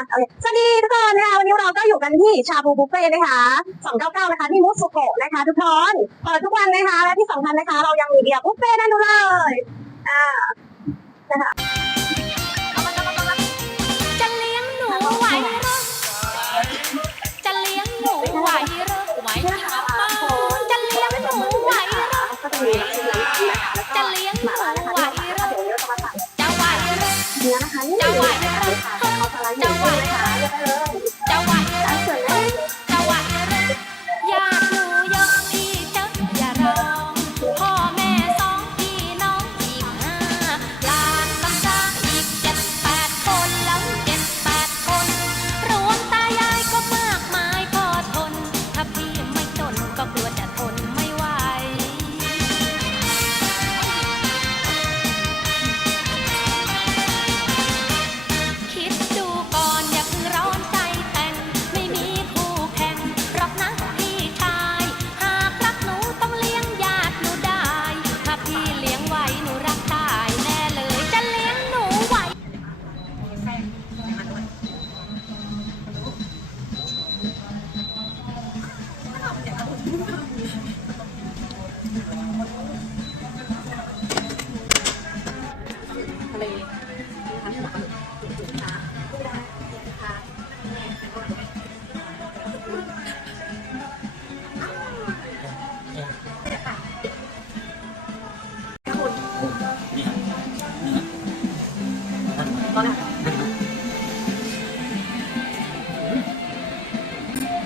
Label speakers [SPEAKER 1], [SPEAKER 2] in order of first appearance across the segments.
[SPEAKER 1] สวัสดีทุกคนนะคะวันนี้เราก็อยู่กันที่ชาบูบุฟเฟ่ต์นะคะ299นะคะที่มุสุโกะนะคะทุกคนเปิดทุกวันนะคะและที่สำคัญนะคะ เรายังมีเบียบุฟเฟ่ต์นั่นด้วยเลยอ่านะคะ
[SPEAKER 2] จะเลี้ยงหนูไหวเหรอจะเลี้ยงหนูไหวเหรอไหวครับป้าจะเลี้ยงหนูไหวเหรอ
[SPEAKER 1] จะเลี้
[SPEAKER 2] ยงหนูไหวเหร
[SPEAKER 1] นะคะ
[SPEAKER 2] อ
[SPEAKER 1] จะ
[SPEAKER 2] ไหวเหรอจะไหวไหม
[SPEAKER 1] ค่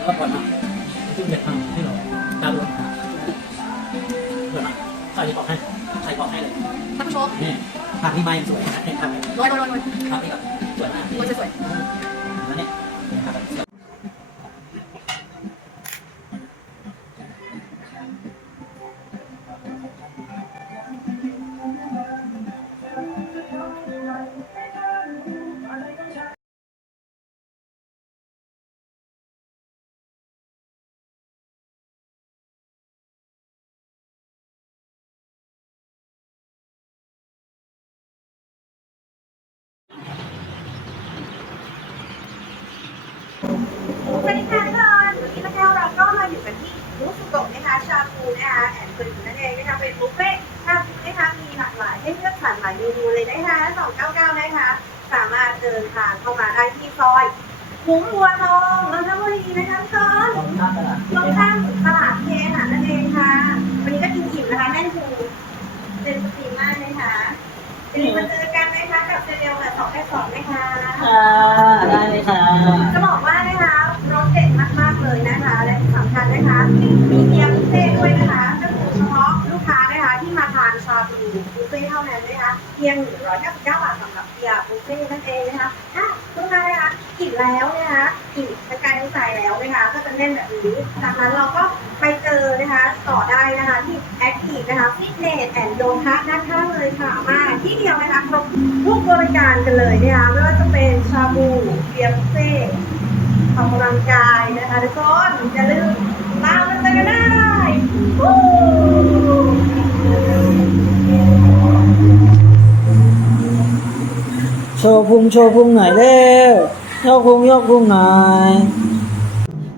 [SPEAKER 1] ก็ก่
[SPEAKER 2] อนมาซึ่งเด็
[SPEAKER 3] ดทำให้เรา อกให้ใส่ปอกให้เลย
[SPEAKER 4] ท่านผู้ชม
[SPEAKER 3] นี่ภาพที่ไม่สวยนะเนี่ยภาพแบบ
[SPEAKER 4] โรยโรยโรยโรย
[SPEAKER 3] ภาพที่แบบสวยมาก
[SPEAKER 4] โรยสวย
[SPEAKER 3] แล้วเนี่ย
[SPEAKER 1] มุสุโกะนะคะชาบูนะคะแอนด์กรีนนั่นเองนะคะเป็นบุฟเฟ่ต์ชาบูนะคะมีหลากหลายให้เลือกสรรหลายเมนูเลยนะคะ299นะคะสามารถเดินทางเข้ามาได้ที่ซอยหุงบัวทองนนทบุรีนะคะทุกคน
[SPEAKER 3] ตรงข้ามตลาด
[SPEAKER 1] ตรงข้ามตลาดเทหะนั่นเองค่ะ วันนี้ก็กินอิ่มนะคะแน่นพูเป็นสตรีมมากเลยค่ะวันนี้มาเจอกันนะคะกับเซเลลกับสองแค่สองนะคะ
[SPEAKER 3] ค่ะได้เลยค่ะ
[SPEAKER 1] จะบอกว่านะคะ บุฟเฟ่ต์เท่านั้นนะคะเพียง199บาทสำหรับเบียร์บุฟเฟ่ต์นั่นเองนะคะถ้าลูกค้านะคะกินแล้วนะคะกินกระจายน้ำใจแล้วนะคะก็จะแน่นแบบนี้จากนั้นเราก็ไปเจอนะคะต่อได้นะคะที่แอคทีฟนะคะฟิตเนสแอนด์โยคะด้านข้างเลยค่ะมาที่เดียวนะคะครบทุกบริการกันเลยนะคะไม่ว่าจะเป็นชาบูเบียร์บุฟเฟ่ออกกำลังกายนะคะทุกคนอย่าลืม
[SPEAKER 3] ชว์พุงโชว์พุงหน่อยเร็วยกพุงยกพุงหน่อย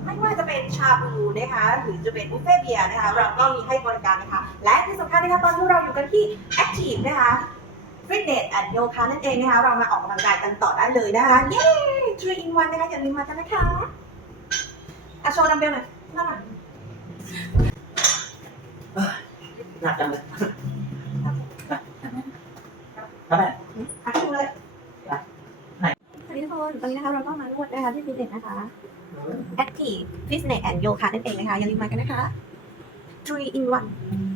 [SPEAKER 1] ไม่ว่าจะเป็นชาบูนะคะหรือจะเป็นบุฟเฟ่ต์เบียร์นะคะเราก็มีให้บริการนะคะและที่สำคัญนะคะตอนที่เราอยู่กันที่ Active นะคะฟิตเนสแอนด์โยคะนั่นเองนะคะเรามาออกกำลังกายกันต่อได้เลยนะคะเย้3 in 1นะคะอย่าลืมมากันนะคะอะโชว์ดัมเบลหน่อยน่ารัก
[SPEAKER 3] หนักจังเลยแล้วแม่
[SPEAKER 1] อะชูเลย
[SPEAKER 3] ไหน
[SPEAKER 1] สวัสดีทุกคนต อนนี้นะคะเราก็มานวดนะคะที่ฟิตเนสนะคะ Active Fitness and Yoga นั่นเองนะคะ อย่าลืมมากันนะคะ 3 in 1